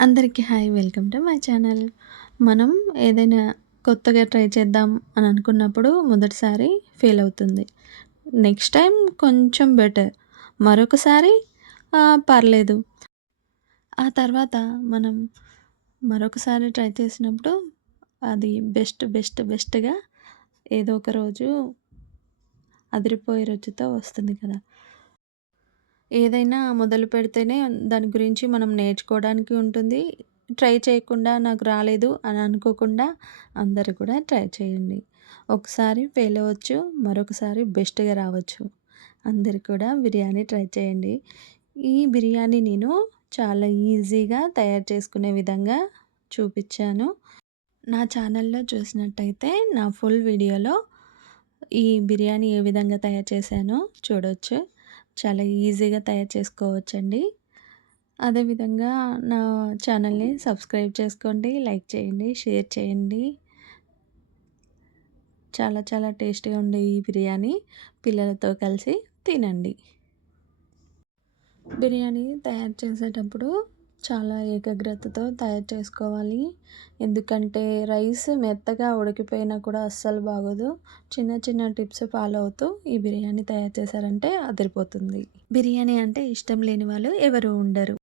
అందరికీ hi welcome to my channel. మనం ఏదైనా కొత్తగా ట్రై చేద్దాం అని అనుకున్నప్పుడు మొదటిసారి ఫెయిల్ అవుతుంది. నెక్స్ట్ టైం కొంచెం బెటర్. మరొకసారి పర్లేదు. ఆ తర్వాత మనం మరొకసారి ట్రై చేసినప్పుడు అది బెస్ట్‌గా ఏదో ఒక రోజు అదిరిపోయే రుచితో వస్తుంది కదా! ఏదైనా మొదలు పెడితేనే దాని గురించి మనం నేర్చుకోవడానికి ఉంటుంది. ట్రై చేయకుండా నాకు రాలేదు అని అనుకోకుండా అందరూ కూడా ట్రై చేయండి. ఒకసారి ఫెయిల్ అవ్వచ్చు. మరొకసారి బెస్ట్‌గా రావచ్చు. అందరూ కూడా బిర్యానీ ట్రై చేయండి. ఈ బిర్యానీ నేను చాలా ఈజీగా తయారు చేసుకునే విధంగా చూపిచ్చాను. నా ఛానల్‌లో చూసినట్టయితే నా ఫుల్ వీడియోలో ఈ బిర్యానీ ఏ విధంగా తయారు చేశానో చూడొచ్చు. చాలా ఈజీగా తయారు చేసుకోవచ్చండి. అదేవిధంగా నా ఛానల్‌ని సబ్స్క్రైబ్ చేసుకోండి, లైక్ చేయండి, షేర్ చేయండి. చాలా చాలా టేస్టీగా ఉండే ఈ బిర్యానీ పిల్లలతో కలిసి తినండి. బిర్యానీ తయారు చేసేటప్పుడు చాలా ఏకాగ్రతతో తయారు చేసుకోవాలి. ఎందుకంటే రైస్ మెత్తగా ఉడికిపోయినా కూడా అస్సలు బాగోదు. చిన్న చిన్న టిప్స్ ఫాలో అవుతూ ఈ బిర్యానీ తయారు చేశారంటే అదిరిపోతుంది. బిర్యానీ అంటే ఇష్టం లేని వాళ్ళు ఎవరు ఉండరు.